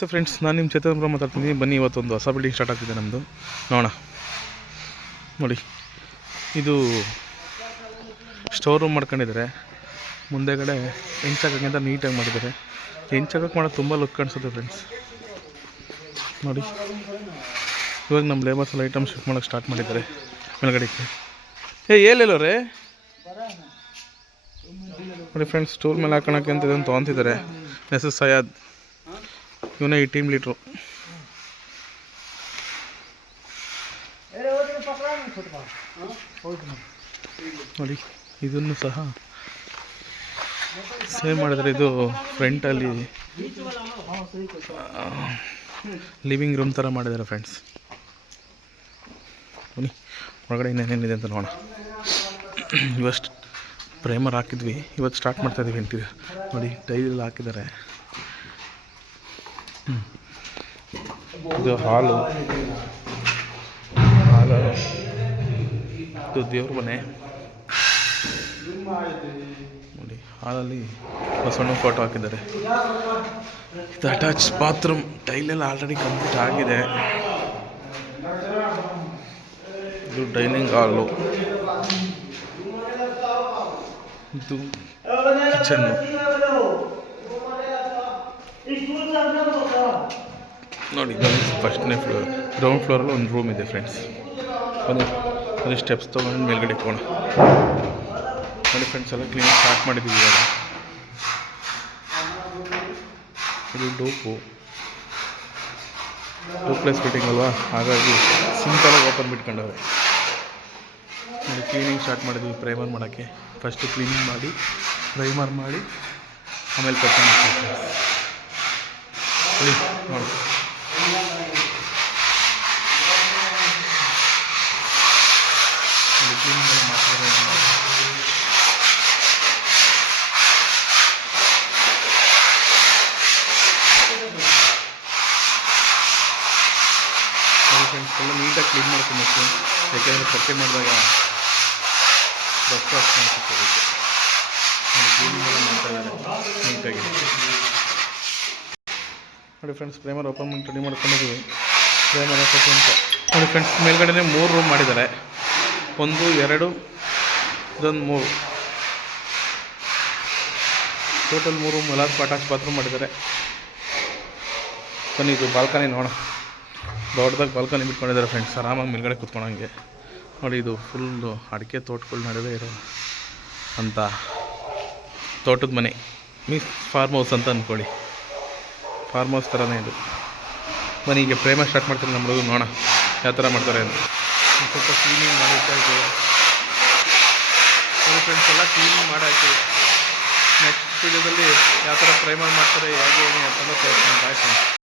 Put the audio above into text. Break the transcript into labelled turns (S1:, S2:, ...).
S1: So friends ನಾನು ನಿಮ್ಮ ಚೇತನಪುರ ಮಾತಾಡ್ತೀನಿ ಬನ್ನಿ, ಇವತ್ತೊಂದು ಹೊಸ ಬಿಲ್ಡಿಂಗ್ ಸ್ಟಾರ್ಟ್ ಆಗ್ತಿದೆ ನಮ್ಮದು ನೋಡೋಣ. ನೋಡಿ. ಇದು ಸ್ಟೋರ್ ರೂಮ್ ಮಾಡ್ಕೊಂಡಿದ್ದಾರೆ. ಮುಂದೆಗಡೆ ಹೆಂಚಾಕಕ್ಕೆ ಅಂತ ನೀಟಾಗಿ ಮಾಡಿದ್ದಾರೆ. ಹೆಂಚಾಕಕ್ಕೆ ಮಾಡೋದು ತುಂಬ ಲುಕ್ ಕಾಣಿಸುತ್ತೆ ಫ್ರೆಂಡ್ಸ್ ನೋಡಿ. ಇವಾಗ ನಮ್ಮ ಲೇಬರ್ಸ್ ಎಲ್ಲ ಐಟಮ್ ಶಿಫ್ಟ್ ಮಾಡೋಕ್ಕೆ ಸ್ಟಾರ್ಟ್ ಮಾಡಿದ್ದಾರೆ. ಮೇಲ್ಗಡೆಗೆ ಏ ಏಲೆಲ್ಲೋ ನೋಡಿ ಫ್ರೆಂಡ್ಸ್ ಸ್ಟೋರ್ ಮೇಲೆ ಹಾಕೋಣಕ್ಕೆ ಅಂತ ಇದನ್ನು ತೊಗೊತಿದ್ದಾರೆ. ಮೆಸಸ್ ಸಯಾದ್ ಇವನೇ ಈ ಟೀಮ್ ಲೀಡ್ರು ನೋಡಿ, ಇದನ್ನು ಸಹ ಸೇವ್ ಮಾಡಿದ್ರೆ ಇದು ಫ್ರಂಟಲ್ಲಿ ಲಿವಿಂಗ್ ರೂಮ್ ಥರ ಮಾಡಿದ್ದಾರೆ ಫ್ರೆಂಡ್ಸ್ ಬನ್ನಿ, ಒಳಗಡೆ ಇನ್ನೇನೇನಿದೆ ಅಂತ ನೋಡೋಣ. ಇವಷ್ಟು ಪ್ರೈಮರ್ ಹಾಕಿದ್ವಿ. ಇವತ್ತು ಸ್ಟಾರ್ಟ್ ಮಾಡ್ತಾ ಇದ್ದೀವಿ ಅಂತೀವಿ ನೋಡಿ ಟೈಲೆಲ್ಲ ಹಾಕಿದ್ದಾರೆ. ಇದು ಹಾಲು. ಹಾಲು. ಇದು ದೇವ್ರ ಮನೆ. ನೋಡಿ, ಹಾಲಲ್ಲಿ ಬಸವಣ್ಣ ಫೋಟೋ ಹಾಕಿದ್ದಾರೆ. ಇದು ಅಟ್ಯಾಚ್ ಬಾತ್ರೂಮ್ ಟೈಲೆಲ್ಲ ಆಲ್ರೆಡಿ ಕಂಪ್ಲೀಟ್ ಆಗಿದೆ. ಇದು ಡೈನಿಂಗ್ ಹಾಲು ಇದು ಕಿಚನ್ನು ನೋಡಿ ಫಸ್ಟ್ನೇ ಫ್ಲೋರ್ ಗ್ರೌಂಡ್ ಫ್ಲೋರಲ್ಲಿ ಒಂದು ರೂಮ್ ಇದೆ ಫ್ರೆಂಡ್ಸ್ ಬನ್ನಿ ಅಲ್ಲಿ ಸ್ಟೆಪ್ಸ್ ತೊಗೊಂಡು ಮೇಲ್ಗಡೆ ಕೋಣ ನೋಡಿ ಫ್ರೆಂಡ್ಸ್ ಎಲ್ಲ ಕ್ಲೀನಿಂಗ್ ಸ್ಟಾರ್ಟ್ ಮಾಡಿದ್ದೀವಿ ಇವಾಗ. ಇದು ಡೋಪು. ಪ್ಲೇಸ್ ಫಿಟ್ಟಿಂಗ್ ಅಲ್ವಾ? ಹಾಗಾಗಿ ಸಿಂಪಲಾಗಿ ಓಪನ್ ಬಿಟ್ಕೊಂಡವ್ರೆ. ನೋಡಿ ಕ್ಲೀನಿಂಗ್ ಸ್ಟಾರ್ಟ್ ಮಾಡಿದ್ವಿ ಪ್ರೈಮರ್ ಮಾಡೋಕ್ಕೆ. ಫಸ್ಟು ಕ್ಲೀನಿಂಗ್ ಮಾಡಿ ಪ್ರೈಮರ್ ಮಾಡಿ, ಆಮೇಲೆ ಕಟ್ ಮಾಡ್ತೀವಿ ನೋಡಿ ಫ್ರೆಂಡ್ಸ್ ಎಲ್ಲ ನೀಟಾಗಿ ಕ್ಲೀನ್ ಮಾಡ್ಕೊಬೇಕು ಯಾಕೆಂದರೆ ಪತ್ತೆ ಮಾಡಿದಾಗ ಅದಕ್ಕೆ ನೋಡಿ ಕ್ಲೀನಿಂಗ್ ಎಲ್ಲ ಮಾಡ್ತಾ ಇದ್ದಾರೆ ನೀಟಾಗಿ ನೋಡಿ ಫ್ರೆಂಡ್ಸ್ ಪ್ರೇಮರ್ ಓಪನ್ ಮಾಡಿ ರೆಡಿ ಮಾಡ್ಕೊಂಡಿದ್ದೀವಿ. ಪ್ರೈಮರ್ ಅಂತ ನೋಡಿ ಫ್ರೆಂಡ್ಸ್ ಮೇಲ್ಗಡೆನೇ ಮೂರು ರೂಮ್ ಮಾಡಿದ್ದಾರೆ. ಒಂದು, ಎರಡು, ಇದೊಂದು ಮೂರು. ಟೋಟಲ್ ಮೂರು ರೂಮ್ ಎಲ್ಲರೂ ಅಟ್ಯಾಚ್ ಬಾತ್ರೂಮ್ ಮಾಡಿದ್ದಾರೆ. ಬನ್ನಿ, ಇದು ಬಾಲ್ಕನಿ ನೋಡೋಣ. ದೊಡ್ಡದಾಗಿ ಬಾಲ್ಕನಿ ಬಿಟ್ಕೊಂಡಿದ್ದಾರೆ ಫ್ರೆಂಡ್ಸ್ ಆರಾಮಾಗಿ ಮೇಲ್ಗಡೆ ಕೂತ್ಕೊಳಂಗೆ. ನೋಡಿ, ಇದು ಫುಲ್ಲು ಅಡಿಕೆ ತೋಟಗಳ ನಡುವೆ ಇರೋ ಅಂತ ತೋಟದ ಮನೆ. ಮೀನ್ಸ್ ಫಾರ್ಮ್ ಹೌಸ್ ಅಂತ ಅಂದ್ಕೊಳ್ಳಿ ಫಾರ್ಮ್ ಹೌಸ್ ಥರನೇ ಇದು. ಬನ್ನಿ ಪ್ರೇಮ ಸ್ಟಾರ್ಟ್ ಮಾಡ್ತಾರೆ ನಮ್ಮ ಹುಡುಗರು, ನೋಡೋಣ ಯಾವ ಥರ ಮಾಡ್ತಾರೆ ಅಂತ. ಸ್ವಲ್ಪ ಕ್ಲೀನಿಂಗ್ ಮಾಡಿರ್ತಾ ಇದ್ದೀವಿ. ಫ್ರೆಂಡ್ಸ್ ಎಲ್ಲ ಕ್ಲೀನಿಂಗ್ ಮಾಡಾಯ್ತು. ನೆಕ್ಸ್ಟ್ ವೀಡಿಯೋದಲ್ಲಿ ಯಾವ ಥರ ಪ್ರೈಮರ್ ಮಾಡ್ತಾರೆ, ಹೇಗೆ, ಏನೇ ಅಂತ ತೋರಿಸ್ತೀನಿ. Bye friends